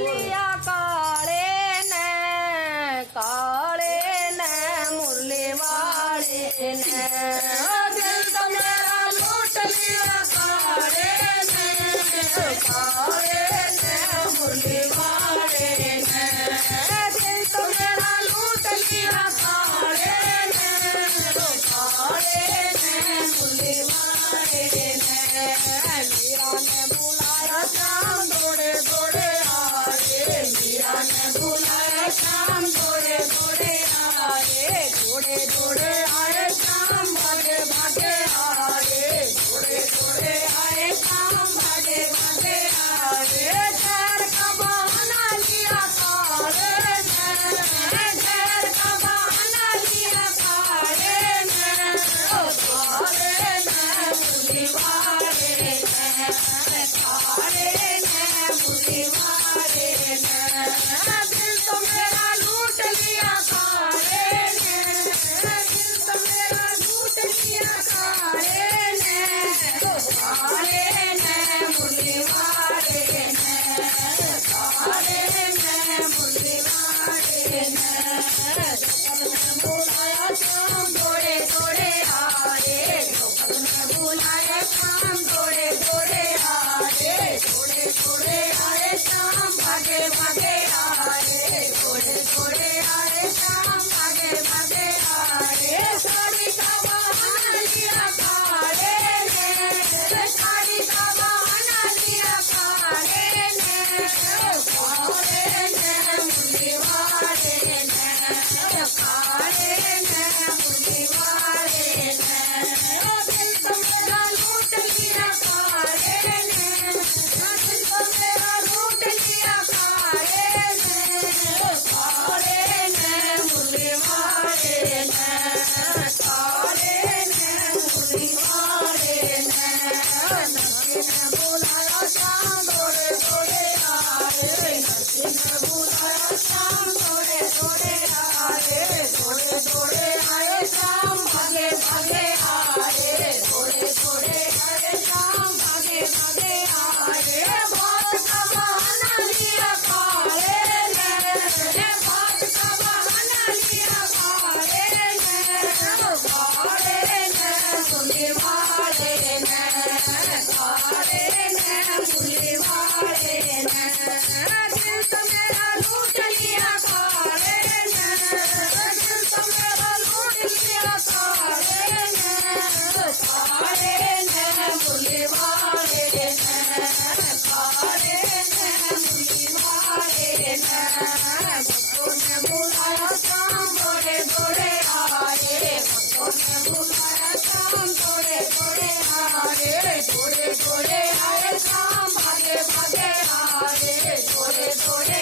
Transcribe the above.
लिया काले ने मुरली वाले ने दिल तो मेरा लूट लिया काले ने मुरली वाले ने दिल तो मेरा लूट लिया काले ने मुरली वाले ने मीरा ने बुलाया शाम दौड़े दौड़े आए मीरा ने बुलाया शाम दौड़े दौड़े आए दौड़े दौड़े आए शाम भागे भागे आए दौड़े दौड़े आए शाम भागे भागे आए शहर का बहाना लिया काले ने शहर का बहाना लिया काले ने मुरली वाले ने काले ने मुरली वाले ने दिल तो मेरा लूट लिया काले ने दिल तो मेरा लूट लिया काले ने मुरली वाले ने काले ने मुरली वाले ने बुलाया शाम दौड़े दौड़े आए बुलाया शाम दौड़े दौड़े आए दौड़े दौड़े आए शाम भागे भागे आए दौड़े दौड़े आए शाम भागे भागे आए साड़ी का बहाना लिया काले ने साड़ी का बहाना लिया काले ने मुरली वाले ने काले ने मुरली वाले ने दिल तो मेरा लूट लिया काले ने दिल तो मेरा लूट लिया काले ने मुरली वाले ने काले ने मुरली वाले ने नरसिंह ने बुलाया शाम दौड़े दौड़े आए नरसिंह ने बुलाया शाम दौड़े दौड़े आए दौड़े दौड़े आए शाम भागे भागे आए दौड़े दौड़े आए शाम भागे भागे आए बात का बहाना लिया काले ने बात का बहाना लिया काले ने मुरली वाले ने काले ने मुरली वाले ने दिल तो मेरा लूट लिया काले ने दिल तो मेरा लूट लिया काले ने मुरली वाले ने काले ने मुरली वाले ने भक्तों ने बुलाया शाम दौड़े दौड़े आए भक्तों ने बुलाया शाम दौड़े दौड़े आए दौड़े दौड़े आए शाम भागे भागे आए दौड़े दौड़े